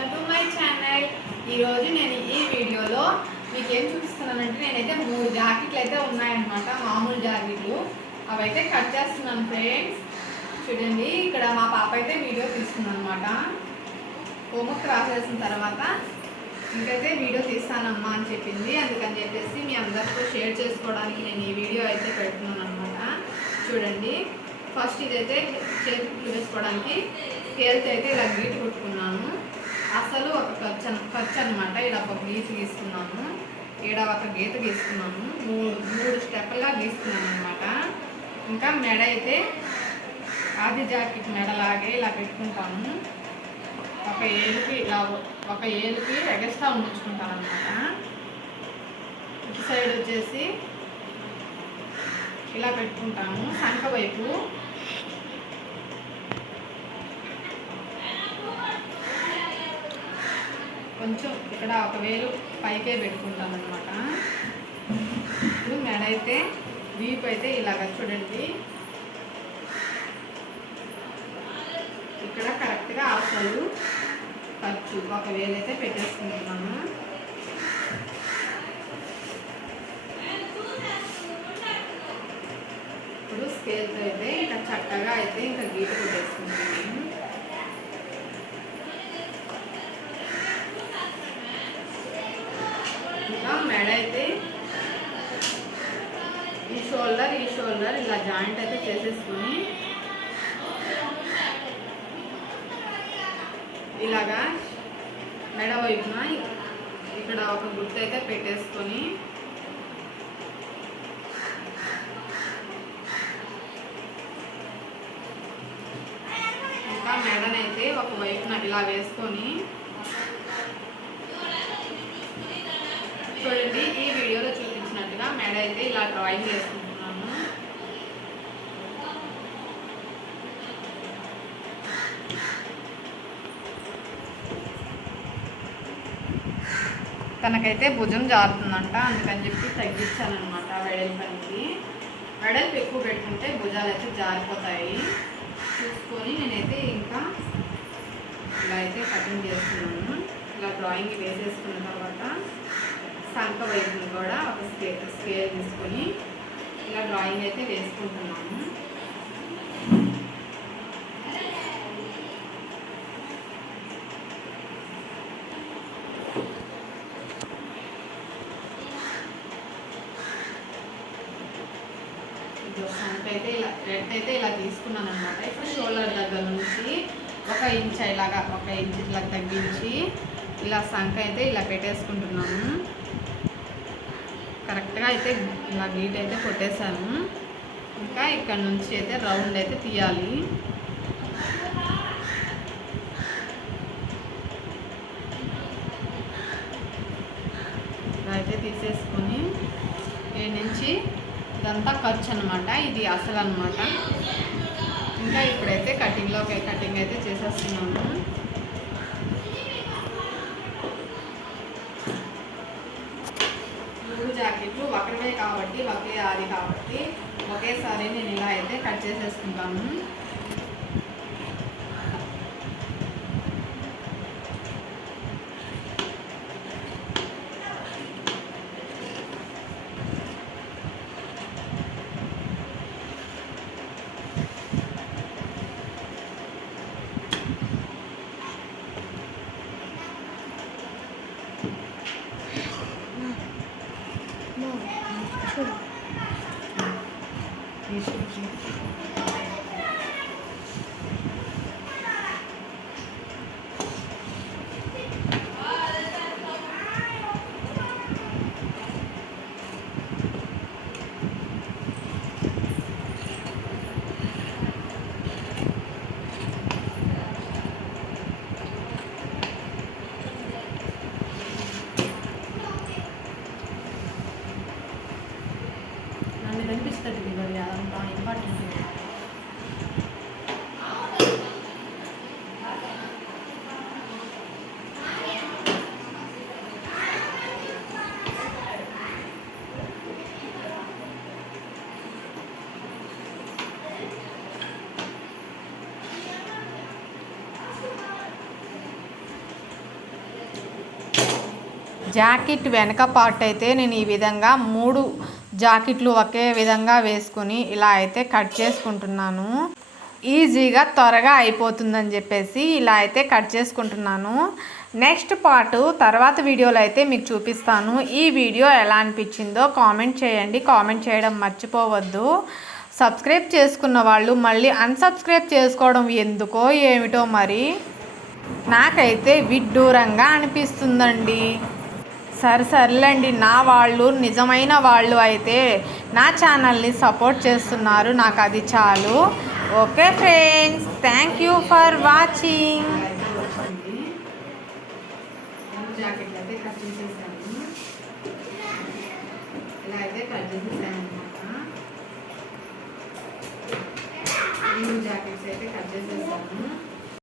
Welcome to my channel. ఈరోజు నేను ఈ వీడియోలో మీకు ఏం చూపిస్తున్నానంటే నేనైతే మూడు జాకెట్లు అయితే ఉన్నాయన్నమాట మామూలు జాకెట్లు. అవైతే కట్ చేస్తున్నాను ఫ్రెండ్స్. చూడండి ఇక్కడ మా పాప అయితే వీడియో తీస్తుంది అనమాట హోంవర్క్ రాసేసిన తర్వాత ఇంకైతే వీడియో తీస్తానమ్మా అని చెప్పింది. అందుకని చెప్పేసి మీ అందరితో షేర్ చేసుకోవడానికి నేను ఈ వీడియో అయితే పెడుతున్నాను అనమాట చూడండి ఫస్ట్ ఇదైతే చేతికి వేసుకోవడానికి హెల్త్ అయితే ఇలా గీత కొట్టుకున్నాను. అసలు ఒక ఖర్చు ఖర్చు అనమాట ఇలా ఒక గీత గీసుకున్నాను ఈడ ఒక గీత గీసుకున్నాను మూడు మూడు స్టెప్లా గీసుకున్నాను అనమాట ఇంకా మెడ అయితే ఆది జాకెట్ మెడలాగే ఇలా పెట్టుకుంటాను ఒక ఏలుకి ఇలా ఒక ఏలుకి ఎగస్ట్రా ఉంచుకుంటాను అనమాట ఇటు సైడ్ వచ్చేసి ఇలా పెట్టుకుంటాము. సంఖ వైపు కొంచెం ఇక్కడ ఒక వేలు పైకే పెట్టుకుంటాను అనమాట ఇప్పుడు మెడ అయితే వీపు అయితే ఇలాగ చూడండి. ఇక్కడ కరెక్ట్గా అసలు ఖర్చు ఒక అయితే పెట్టేసుకుంటున్నాను ఇప్పుడు స్కేల్తో అయితే ఇంకా చక్కగా అయితే ఇంకా గీత కొట్టేసుకుంటున్నాను ఇంకా మెడ అయితే ఈ షోల్డర్ ఈ షోల్డర్ ఇలా జాయింట్ అయితే చేసేసుకొని ఇలాగా మెడ వైపున ఇక్కడ ఒక గుర్తు అయితే పెట్టేసుకొని ఇంకా మెడనైతే ఒక వైపున ఇలా వేసుకొని చూడండి ఈ వీడియోలో చూపించినట్టుగా మేడ అయితే ఇలా డ్రాయింగ్ చేసుకుంటున్నాను తనకైతే భుజం జారుతుందంట అందుకని చెప్పి తగ్గించానమాట అనమాట వెడల్పనికి వెడల్పు ఎక్కువ పెట్టుకుంటే భుజాలు అయితే జారిపోతాయి. చూసుకొని నేనైతే ఇంకా ఇలా అయితే కటింగ్ చేస్తున్నాను. ఇలా డ్రాయింగ్ వేసేసుకున్న తర్వాత సంఖ వైపుని కూడా ఒక స్కే స్కేర్ తీసుకొని ఇలా డ్రాయింగ్ అయితే వేసుకుంటున్నాము. అయితే ఇలా రెడ్ అయితే ఇలా తీసుకున్నాను అనమాట ఇప్పుడు షోల్డర్ దగ్గర నుంచి ఒక ఇంచ్ ఇలాగా ఒక ఇంచ్ ఇలా తగ్గించి ఇలా సంఖ అయితే ఇలా పెట్టేసుకుంటున్నాను కరెక్ట్గా అయితే ఇలా గీట్ అయితే కొట్టేశాను ఇంకా ఇక్కడ నుంచి అయితే రౌండ్ అయితే తీయాలి. ఇలా అయితే తీసేసుకొని ఈ నుంచి ఇదంతా ఖర్చు అనమాట ఇది అసలు అనమాట ఇంకా ఇప్పుడైతే కటింగ్లో కటింగ్ అయితే చేసేస్తున్నాము మూడు జాకెట్లు ఒకటే కాబట్టి ఒకే ఆది కాబట్టి ఒకేసారి నేను ఇలా అయితే కట్ చేసేసుకుంటాను. Isso aqui. జాకెట్ వెనక పార్ట్ అయితే నేను ఈ విధంగా మూడు జాకెట్లు ఒకే విధంగా వేసుకుని ఇలా అయితే కట్ చేసుకుంటున్నాను. ఈజీగా త్వరగా అయిపోతుందని చెప్పేసి ఇలా అయితే కట్ చేసుకుంటున్నాను. నెక్స్ట్ పార్ట్ తర్వాత వీడియోలో అయితే మీకు చూపిస్తాను. ఈ వీడియో ఎలా అనిపించిందో కామెంట్ చేయండి. కామెంట్ చేయడం మర్చిపోవద్దు. సబ్స్క్రైబ్ చేసుకున్న వాళ్ళు మళ్ళీ అన్సబ్స్క్రైబ్ చేసుకోవడం ఎందుకో ఏమిటో మరి నాకైతే విడ్డూరంగా అనిపిస్తుందండి. సరే సర్లేండి. నా వాళ్ళు నిజమైన వాళ్ళు అయితే నా ఛానల్ని సపోర్ట్ చేస్తున్నారు. నాకు అది చాలు. Okay friends thank you for watching. జాకెట్లు అయితే కట్ చేసేసాను ఇలా అయితే కట్ చేసేసాను అనమాట జాకెట్స్ అయితే కట్ చేసేసాను.